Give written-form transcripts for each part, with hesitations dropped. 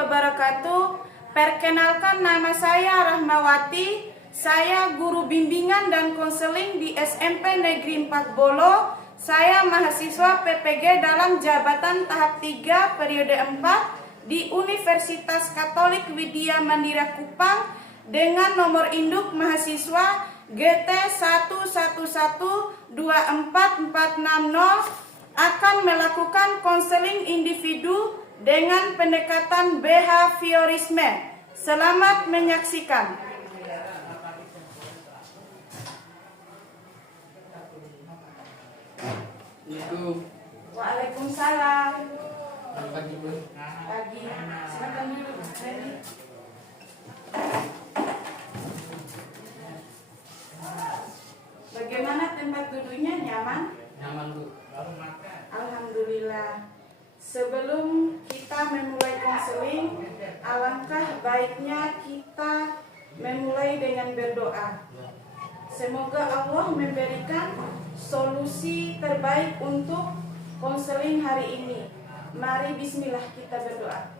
wabarakatuh. Perkenalkan, nama saya Rahmawati. Saya guru bimbingan dan konseling di SMP Negeri 4 Bolo. Saya mahasiswa PPG dalam jabatan tahap 3 periode 4 di Universitas Katolik Widya Mandira Kupang dengan nomor induk mahasiswa GT1112440 akan melakukan konseling individu dengan pendekatan behaviorisme. Selamat menyaksikan. Waalaikumsalam. Pagi. Silakan dulu. Bagaimana tempat duduknya, nyaman? Nyaman, Bu. Alhamdulillah. Sebelum kita memulai konseling, alangkah baiknya kita memulai dengan berdoa. Semoga Allah memberikan solusi terbaik untuk konseling hari ini. Mari bismillah kita berdoa.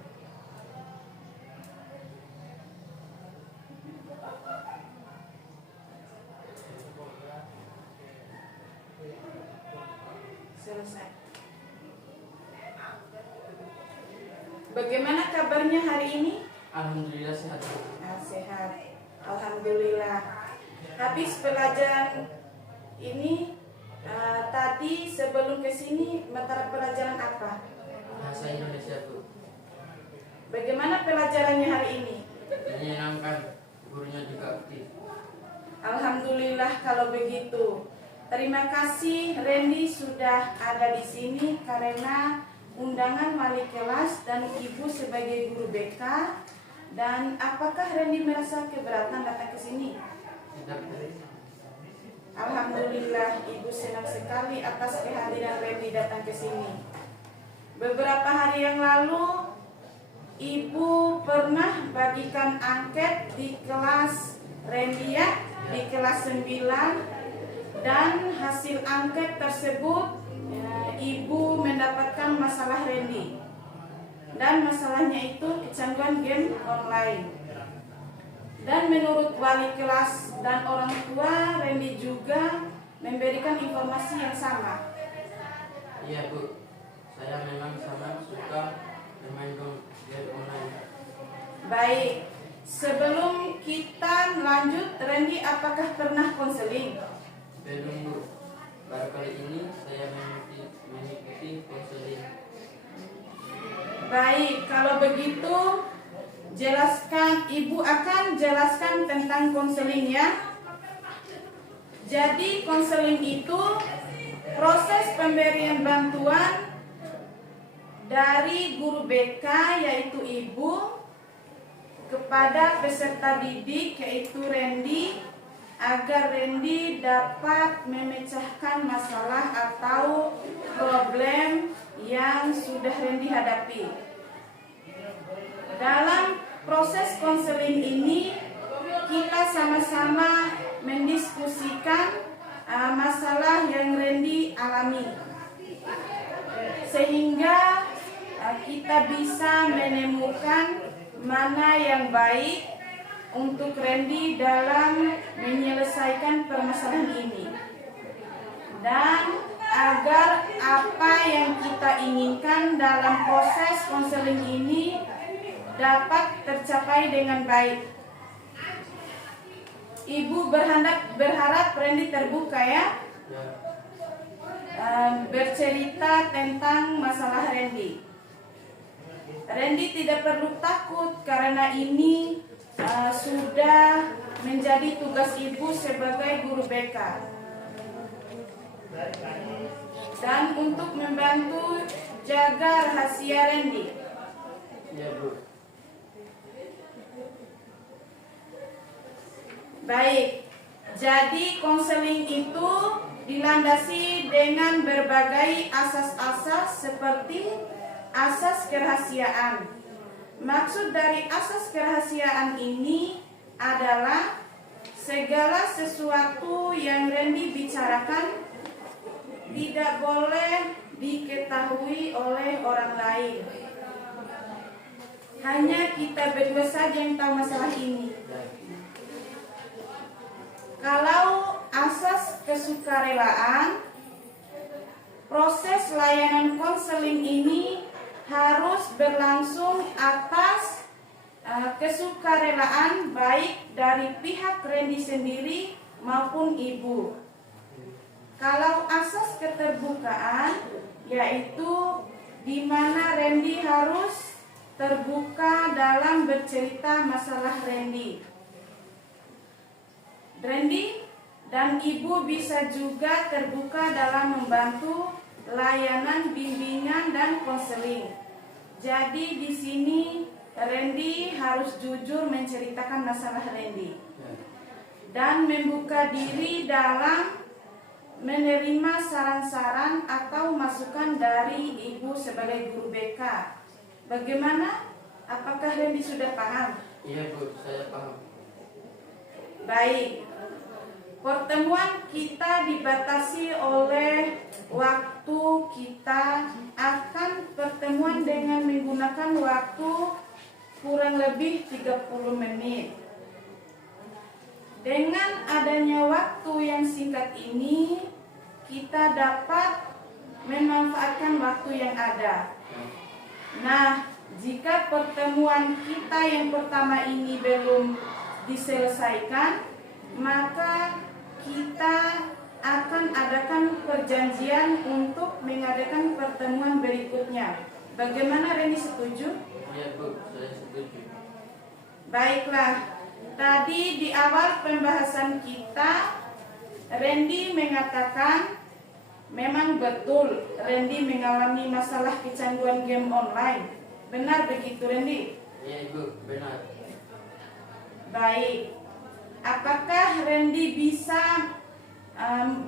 Selesai. Bagaimana kabarnya hari ini? Alhamdulillah sehat. Sehat. Alhamdulillah. Habis pelajaran ini tadi sebelum ke sini mata pelajaran apa? Bahasa Indonesia, Bu. Bagaimana pelajarannya hari ini? Menyenangkan, gurunya juga aktif. Alhamdulillah kalau begitu. Terima kasih Randy sudah ada di sini karena undangan wali kelas dan ibu sebagai guru BK. Dan apakah Randy merasa keberatan datang ke sini? Tidak. Alhamdulillah, ibu senang sekali atas kehadiran Randy datang ke sini. Beberapa hari yang lalu ibu pernah bagikan angket di kelas Randy ya, di kelas 9. Dan hasil angket tersebut ibu mendapatkan masalah Randy. Dan masalahnya itu kecanduan game online. Dan menurut wali kelas dan orang tua, Randy juga memberikan informasi yang sama. Iya, Bu. Saya memang sangat suka bermain game online. Baik, sebelum kita lanjut, Randy apakah pernah konseling? Belum, Bu. Baru kali ini saya mengikuti konseling. Baik, kalau begitu ibu akan jelaskan tentang konseling ya. Jadi konseling itu proses pemberian bantuan dari guru BK yaitu ibu kepada peserta didik yaitu Randy, agar Randy dapat memecahkan masalah atau problem yang sudah Randy hadapi. Dalam proses konseling ini kita sama-sama mendiskusikan masalah yang Randy alami, sehingga kita bisa menemukan mana yang baik untuk Randy dalam menyelesaikan permasalahan ini, dan agar apa yang kita inginkan dalam proses konseling ini dapat tercapai dengan baik. Ibu berharap Randy terbuka ya, bercerita tentang masalah Randy. Randy tidak perlu takut karena ini sudah menjadi tugas ibu sebagai guru BK. Dan untuk membantu jaga rahasia Randy. Iya, Bu. Baik, jadi konseling itu dilandasi dengan berbagai asas-asas seperti asas kerahasiaan. Maksud dari asas kerahasiaan ini adalah segala sesuatu yang Randy bicarakan tidak boleh diketahui oleh orang lain. Hanya kita berdua saja yang tahu masalah ini. Ya. Kalau asas kesukarelaan, proses layanan konseling ini harus berlangsung atas kesukarelaan baik dari pihak Randy sendiri maupun ibu. Kalau asas keterbukaan, yaitu di mana Randy harus terbuka dalam bercerita masalah Randy. Randy dan ibu bisa juga terbuka dalam membantu layanan bimbingan dan konseling. Jadi di sini Randy harus jujur menceritakan masalah Randy dan membuka diri dalam menerima saran-saran atau masukan dari ibu sebagai guru BK. Bagaimana? Apakah Randy sudah paham? Iya Bu, saya paham. Baik. Pertemuan kita dibatasi oleh waktu. Kita akan pertemuan dengan menggunakan waktu kurang lebih 30 menit. Dengan adanya waktu yang singkat ini, kita dapat memanfaatkan waktu yang ada. Nah, jika pertemuan kita yang pertama ini belum diselesaikan, maka kita akan adakan perjanjian untuk mengadakan pertemuan berikutnya. Bagaimana, Reni, setuju? Iya Bu, saya setuju. Baiklah, tadi di awal pembahasan kita, Randy mengatakan memang betul Randy mengalami masalah kecanduan game online. Benar begitu, Randy? Iya Ibu, benar. Baik. Apakah Randy bisa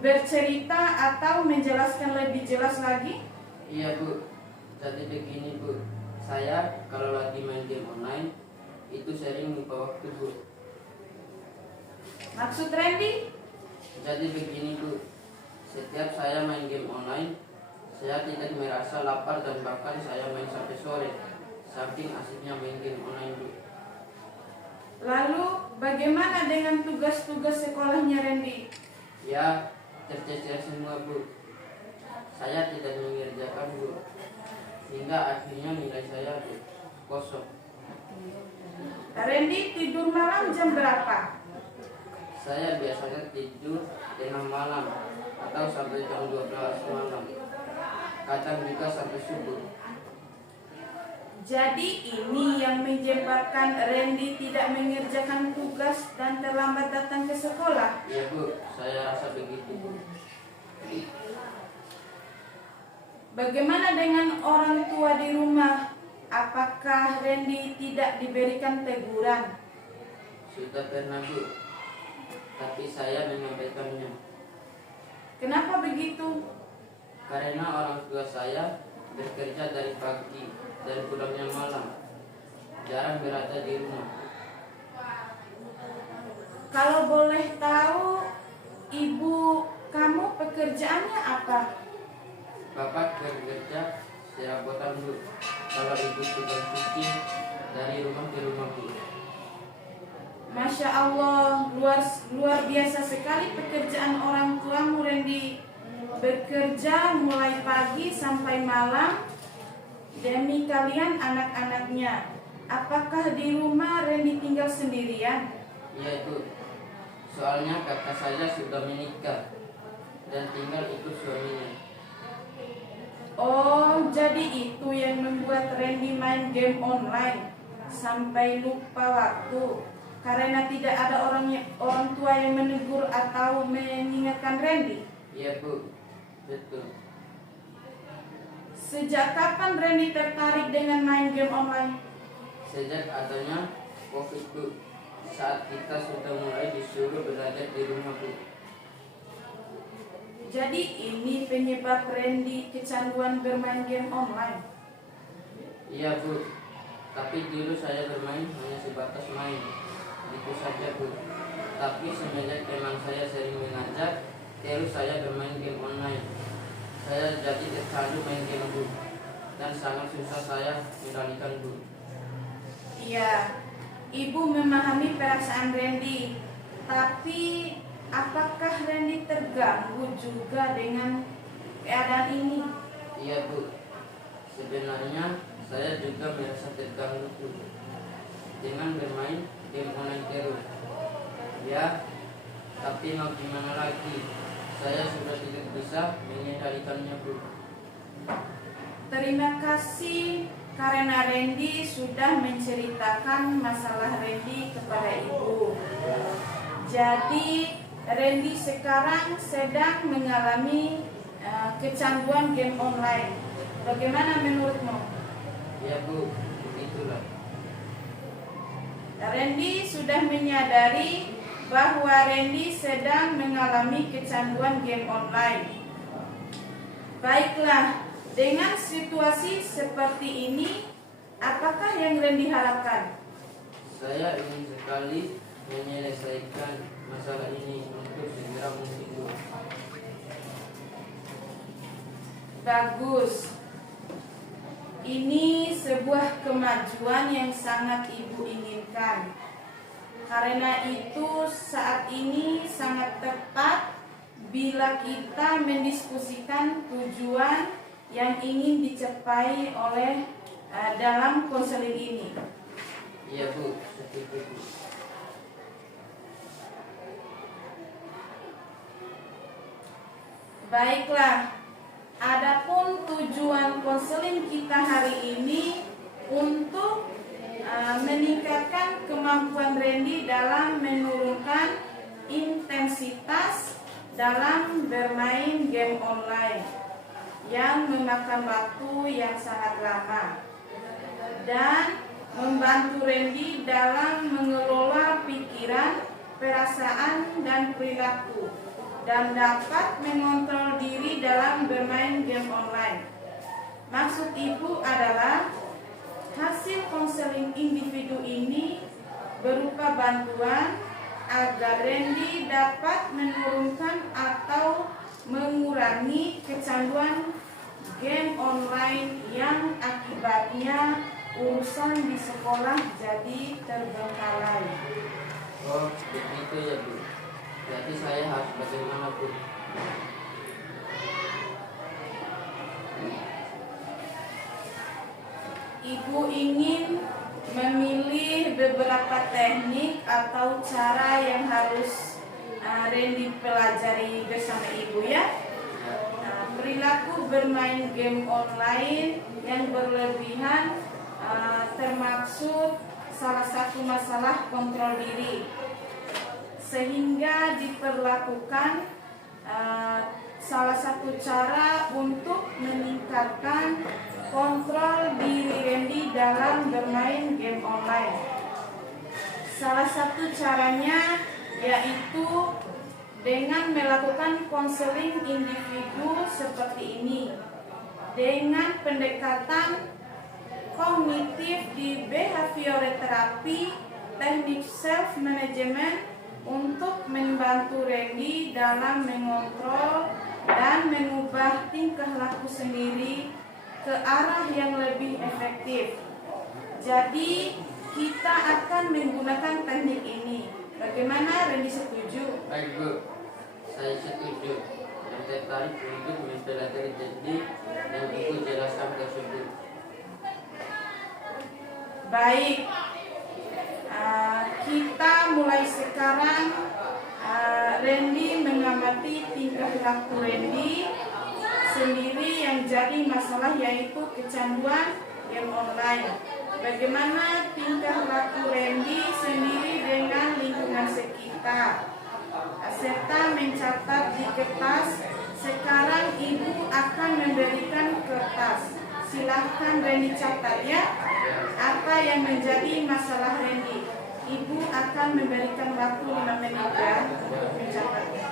bercerita atau menjelaskan lebih jelas lagi? Iya Bu, jadi begini Bu, saya kalau lagi main game online itu sering lupa waktu Bu. Maksud Randy? Jadi begini Bu, setiap saya main game online, saya tidak merasa lapar dan bahkan saya main sampai sore, saking asiknya main game online Bu. Lalu bagaimana dengan tugas-tugas sekolahnya Randy? Ya, tercecer semua Bu. Saya tidak mengerjakan Bu, hingga akhirnya nilai saya kosong. Randy tidur malam jam berapa? Saya biasanya tidur tengah malam atau sampai jam 12 malam. Kadang juga sampai subuh. Jadi ini yang menyebabkan Randy tidak mengerjakan tugas dan terlambat datang ke sekolah. Iya Bu, saya rasa begitu. Bagaimana dengan orang tua di rumah? Apakah Randy tidak diberikan teguran? Sudah pernah Bu, tapi saya mengabaikannya. Kenapa begitu? Karena orang tua saya bekerja dari pagi dan pulangnya malam, jarang berada di rumah. Kalau boleh tahu, ibu kamu pekerjaannya apa? Bapak bekerja serabutan Bu, kalau ibu tukang cuci dari rumah ke rumah Bu. Masya Allah, luar biasa sekali pekerjaan orang tuamu, Randy. Bekerja mulai pagi sampai malam demi kalian anak-anaknya. Apakah di rumah Randy tinggal sendirian? Iya Bu, soalnya kakak saya sudah menikah dan tinggal ikut suaminya. Oh, jadi itu yang membuat Randy main game online sampai lupa waktu. Karena tidak ada orang tua yang menegur atau mengingatkan Randy. Iya Bu, betul. Sejak kapan Randy tertarik dengan main game online? Sejak adanya COVID Bu, saat kita sudah mulai disuruh belajar di rumah Bu. Jadi ini penyebab Randy kecanduan bermain game online. Iya Bu, tapi dulu saya bermain hanya sebatas main, itu saja Bu. Tapi semenjak teman saya sering mengajak, terus saya bermain game online. Saya jadi tercandu main game Bu, dan sangat susah saya mengendalikan Bu. Iya, Ibu memahami perasaan Randy, tapi apakah Randy terganggu juga dengan keadaan ini? Iya Bu, sebenarnya saya juga merasa terganggu Bu, dengan bermain game online terus. Ya, tapi mau gimana lagi, saya sudah tidak bisa mengendalikannya Bu. Terima kasih karena Randy sudah menceritakan masalah Randy kepada Ibu. Jadi Randy sekarang sedang mengalami kecanduan game online. Bagaimana menurutmu? Ya Bu, begitulah. Randy sudah menyadari bahwa Randy sedang mengalami kecanduan game online. Baiklah, dengan situasi seperti ini, apakah yang Randy harapkan? Saya ingin sekali menyelesaikan masalah ini untuk segera mungkin Bu. Bagus. Ini sebuah kemajuan yang sangat Ibu inginkan. Karena itu saat ini sangat tepat bila kita mendiskusikan tujuan yang ingin dicapai oleh dalam konseling ini. Iya Bu, setuju Bu. Baiklah, adapun tujuan konseling kita hari ini untuk meningkatkan kemampuan Randy dalam menurunkan intensitas dalam bermain game online yang memakan waktu yang sangat lama, dan membantu Randy dalam mengelola pikiran, perasaan, dan perilaku, dan dapat mengontrol diri dalam bermain game online. Maksud Ibu adalah hasil konseling individu ini berupa bantuan agar Randy dapat menurunkan atau mengurangi kecanduan game online yang akibatnya urusan di sekolah jadi terbengkalai. Oh, begitu ya Bu. Jadi saya harus bagaimana Bu? Ibu ingin memilih beberapa teknik atau cara yang harus Randy pelajari bersama Ibu ya. Perilaku bermain game online yang berlebihan termaksud salah satu masalah kontrol diri, sehingga diperlakukan salah satu cara untuk meningkatkan kontrol diri Randy dalam bermain game online. Salah satu caranya yaitu dengan melakukan konseling individu seperti ini, dengan pendekatan kognitif di behavior therapy, teknik self management untuk membantu Randy dalam mengontrol dan mengubah tingkah laku sendiri ke arah yang lebih efektif. Jadi kita akan menggunakan teknik ini. Bagaimana, Randy setuju? Baik Bu, saya setuju dan tertarik untuk mempelajari teknik yang Ibu jelaskan tersebut. Baik, kita mulai sekarang. Randy mengamati tingkah laku Randy sendiri yang jadi masalah, yaitu kecanduan game online. Bagaimana tingkah laku Randy sendiri dengan lingkungan sekitar, serta mencatat di kertas. Sekarang Ibu akan memberikan kertas. Silahkan Randy catat ya, apa yang menjadi masalah Randy. Ibu akan memberikan waktu 5 menit ya untuk mencatatnya.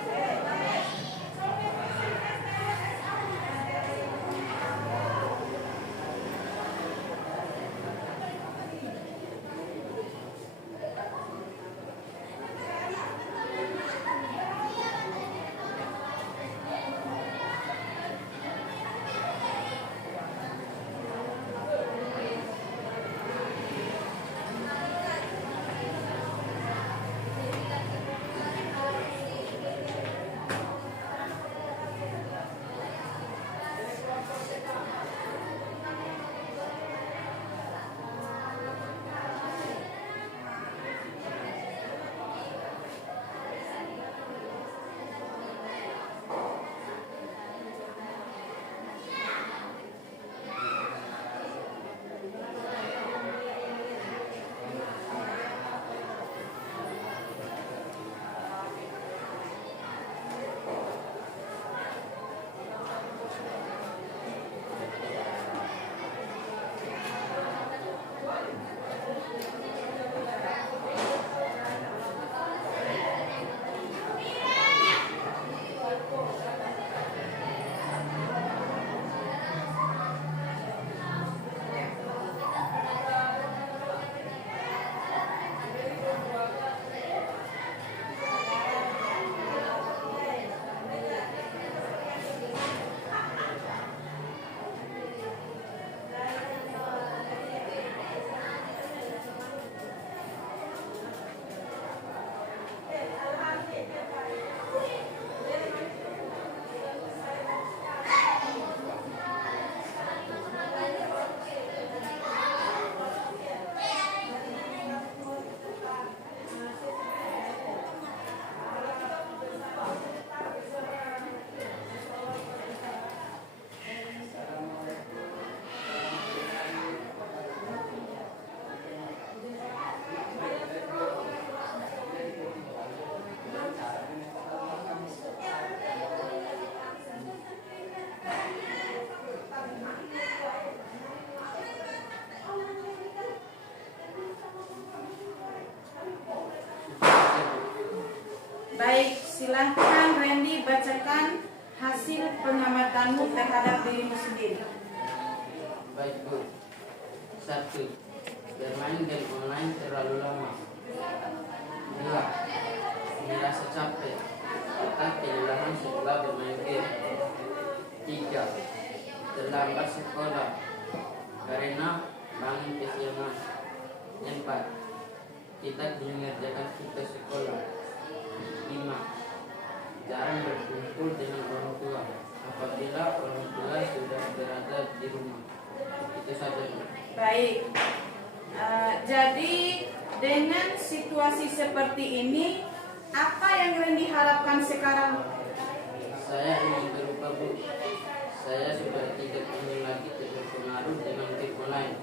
Baik, silahkan Randy bacakan hasil pengamatanmu terhadap dirimu sendiri. Baik Bu. 1. Bermain game online terlalu lama. 2. Merasa capek atau kelelahan setelah bermain game. 3. Terlambat sekolah karena bangun kesiangan. 4. Tidak mengerjakan tugas sekolah. 5. Jarang berkumpul dengan orang tua apabila orang tua sudah berada di rumah. Itu saja Bu. Baik. Jadi dengan situasi seperti ini, apa yang Randy harapkan sekarang? Saya ingin berubah Bu. Saya sudah tidak ingin lagi terpengaruh dengan game online.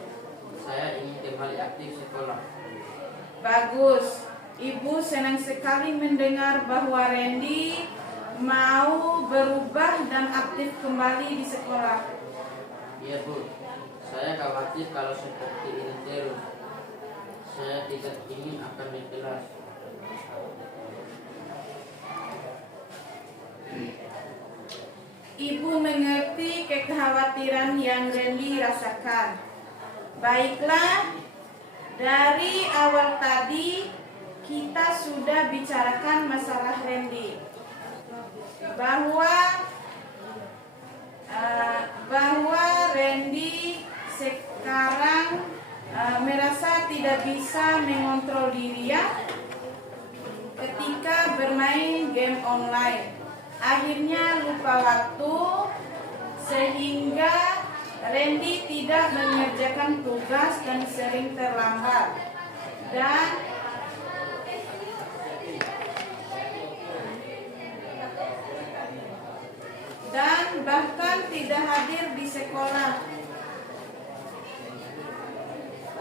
Saya ingin kembali aktif sekolah. Bagus. Ibu senang sekali mendengar bahwa Randy mau berubah dan aktif kembali di sekolah. Iya Bu. Saya khawatir kalau seperti ini terus. Saya tidak ingin akan di kelas. Ibu mengerti kekhawatiran yang Randy rasakan. Baiklah, dari awal tadi kita sudah bicarakan masalah Randy, bahwa Randy sekarang merasa tidak bisa mengontrol dirinya ketika bermain game online. Akhirnya lupa waktu sehingga Randy tidak mengerjakan tugas dan sering terlambat dan bahkan tidak hadir di sekolah.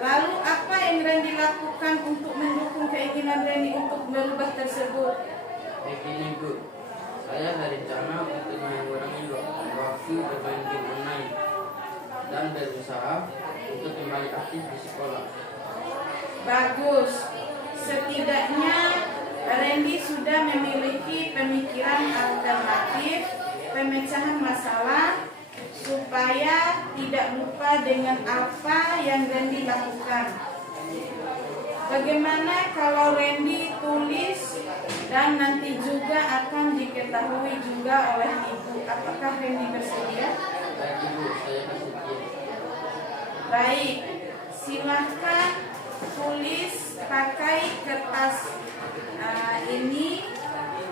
Lalu apa yang Randy lakukan untuk mendukung keinginan Randy untuk berubah tersebut? Begini Bu, saya berencana untuk mengurangi waktu bermain game online dan berusaha untuk kembali aktif di sekolah. Bagus. Setidaknya Randy sudah memiliki pemikiran alternatif pemecahan masalah supaya tidak lupa dengan apa yang Randy lakukan. Bagaimana kalau Randy tulis dan nanti juga akan diketahui juga oleh ibu? Apakah Randy bersedia? Baik Ibu, saya bersedia. Baik, silahkan tulis pakai kertas ini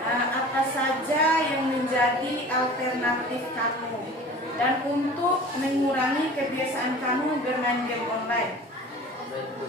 apa saja yang menjadi alternatif kamu dan untuk mengurangi kebiasaan kamu bermain game online. Baik Bu.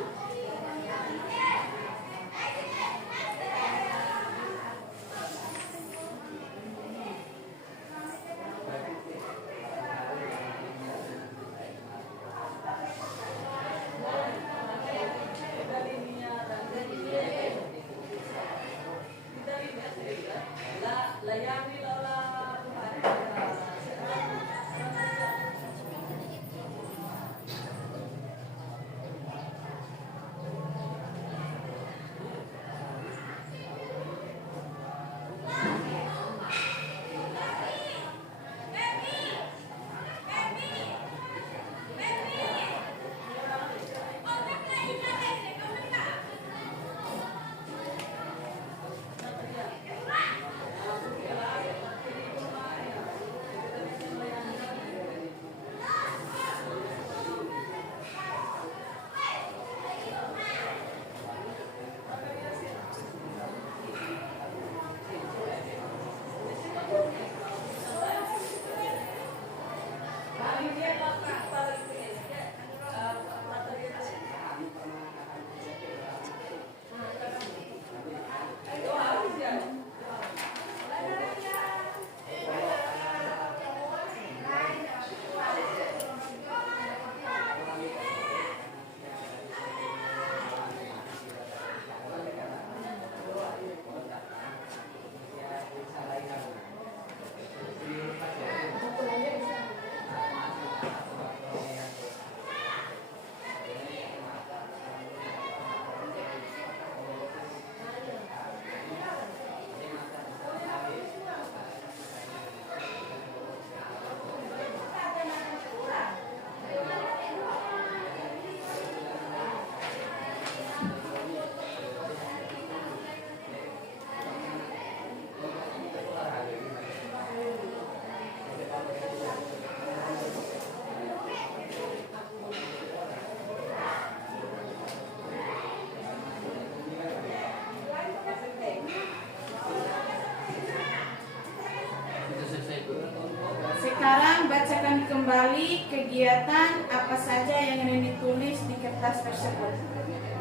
kembali kegiatan apa saja yang ditulis di kertas tersebut.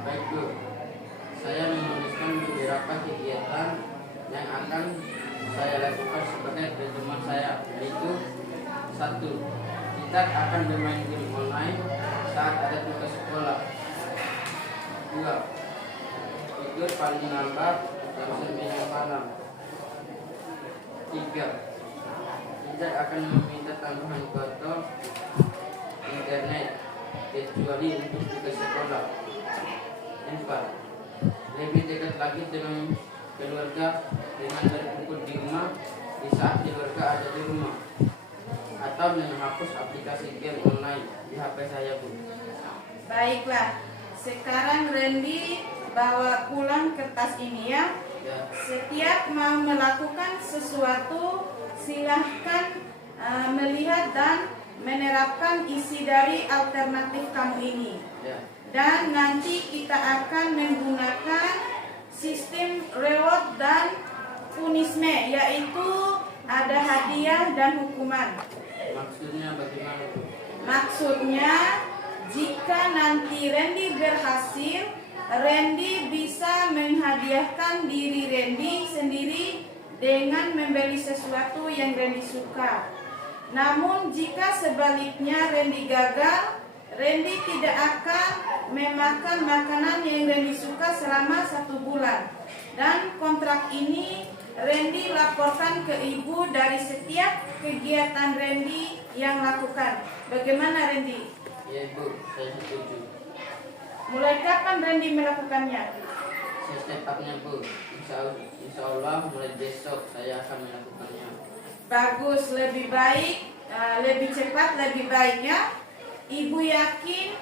Baik Bu, saya menuliskan beberapa kegiatan yang akan saya lakukan sebagai pedoman saya, yaitu 1. Kita akan bermain game online saat ada tugas sekolah. 2. Tidur paling lambat jam 9 malam. 3. Tidak akan meminta tambahan kuota internet kecuali untuk tugas sekolah. 4. Lebih dekat lagi dengan keluarga dengan berkumpul di rumah di saat keluarga ada di rumah, atau menghapus aplikasi game online di HP saya Bu. Baiklah, sekarang Randy bawa pulang kertas ini ya. Setiap mau melakukan sesuatu silahkan melihat dan menerapkan isi dari alternatif kamu ini. Dan nanti kita akan menggunakan sistem reward dan punishment, yaitu ada hadiah dan hukuman. Maksudnya bagaimana Bu? Maksudnya jika nanti Randy berhasil, Randy bisa menghadiahkan diri Randy sendiri dengan membeli sesuatu yang Randy suka. Namun jika sebaliknya Randy gagal, Randy tidak akan memakan makanan yang Randy suka selama 1 bulan. Dan kontrak ini Randy laporkan ke ibu dari setiap kegiatan Randy yang lakukan. Bagaimana Randy? Ya Bu, saya setuju. Mulai kapan Randy melakukannya? Secepatnya Bu, insya Allah mulai besok saya akan melakukannya. Bagus, lebih baik, lebih cepat, lebih baik ya. Ibu yakin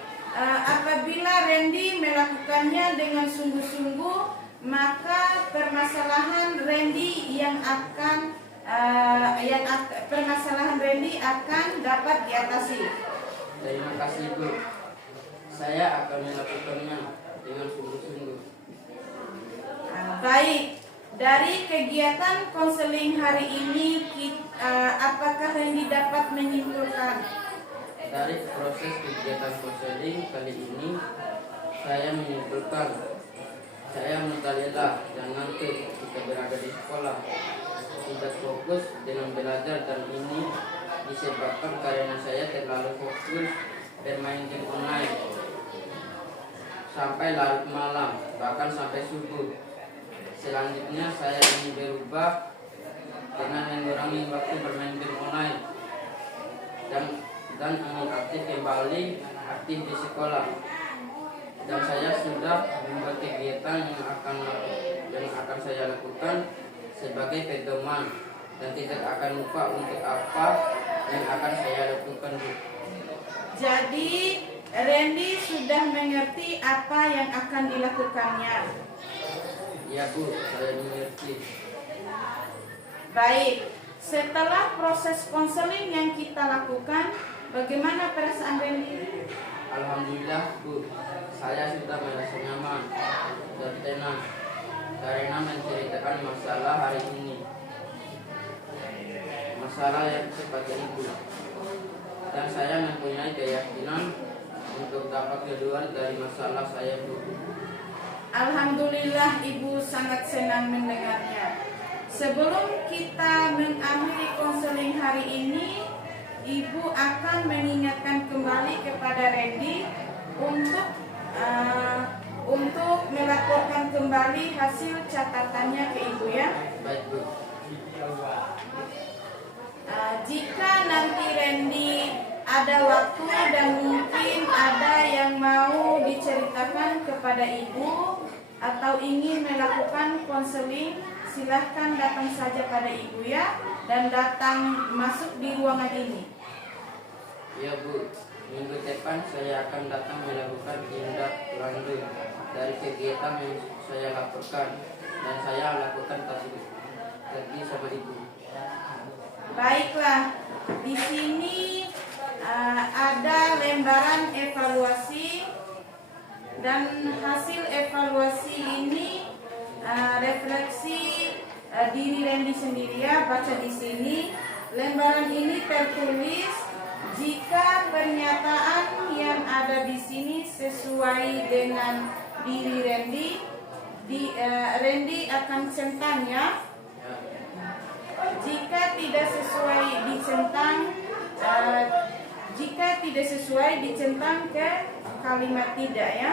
apabila Randy melakukannya dengan sungguh-sungguh, maka permasalahan Randy permasalahan Randy akan dapat diatasi. Terima kasih Bu. Saya akan melakukannya dengan sungguh-sungguh. Baik, dari kegiatan konseling hari ini, apakah Randy dapat menyimpulkan? Dari proses kegiatan konseling kali ini, saya menyimpulkan saya mudah lelah dan ngantuk ketika berada di sekolah, tidak fokus dengan belajar, dan ini disebabkan karena saya terlalu fokus bermain game online sampai larut malam, bahkan sampai subuh. Selanjutnya saya ingin berubah dengan mengurangi waktu bermain game online dan ingin aktif kembali aktif di sekolah. Dan saya sudah membuat kegiatan yang akan saya lakukan sebagai pedoman dan tidak akan lupa untuk apa yang akan saya lakukan. Jadi Randy sudah mengerti apa yang akan dilakukannya. Ya Bu, saya mengerti. Baik, setelah proses konseling yang kita lakukan, bagaimana perasaan Randy? Alhamdulillah Bu, saya sudah merasa nyaman dan tenang karena menceritakan masalah hari ini, masalah yang seperti itu, dan saya mempunyai keyakinan untuk dapat keluar dari masalah saya Bu. Alhamdulillah, Ibu sangat senang mendengarnya. Sebelum kita mengakhiri konseling hari ini, Ibu akan mengingatkan kembali kepada Randy untuk melaporkan kembali hasil catatannya ke Ibu ya. Baik Bu. Jika nanti Randy ada waktu dan mungkin ada yang mau diceritakan kepada Ibu atau ingin melakukan konseling, silahkan datang saja pada Ibu ya, dan datang masuk di ruangan ini. Ya Bu, minggu depan saya akan datang melakukan tindak lanjut dari kegiatan yang saya laporkan dan saya lakukan tadi sama Ibu. Baiklah, di sini ada lembaran evaluasi, dan hasil evaluasi ini refleksi diri Randy sendiri ya. Baca di sini, lembaran ini tertulis Jika pernyataan yang ada di sini sesuai dengan diri Randy akan centang ya. Jika tidak sesuai dicentang ke kalimat tidak ya.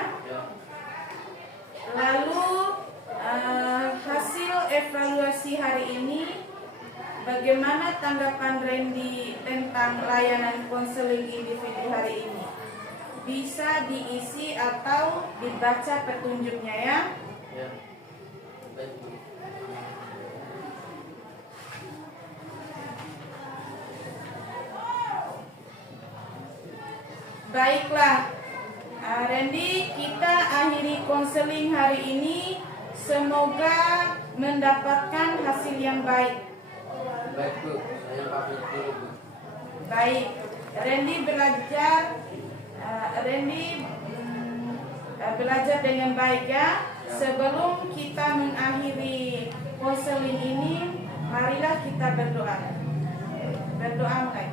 Lalu hasil evaluasi hari ini, bagaimana tanggapan Randy tentang layanan konseling individu hari ini? Bisa diisi atau dibaca petunjuknya ya. Ya. Baik, Bu. Baiklah, Randy, kita akhiri konseling hari ini. Semoga mendapatkan hasil yang baik. Baik, Bu. Saya pamit dulu, Bu. Baik, Randy belajar dengan baik ya. Sebelum kita mengakhiri konseling ini, marilah kita berdoa. Berdoa mulai.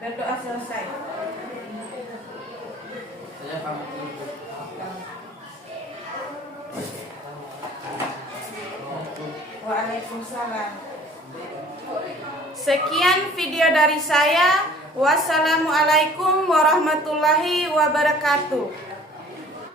Berdoa selesai. Saya pamit dulu, Bu. Waalaikumsalam. Sekian video dari saya. Wassalamualaikum warahmatullahi wabarakatuh.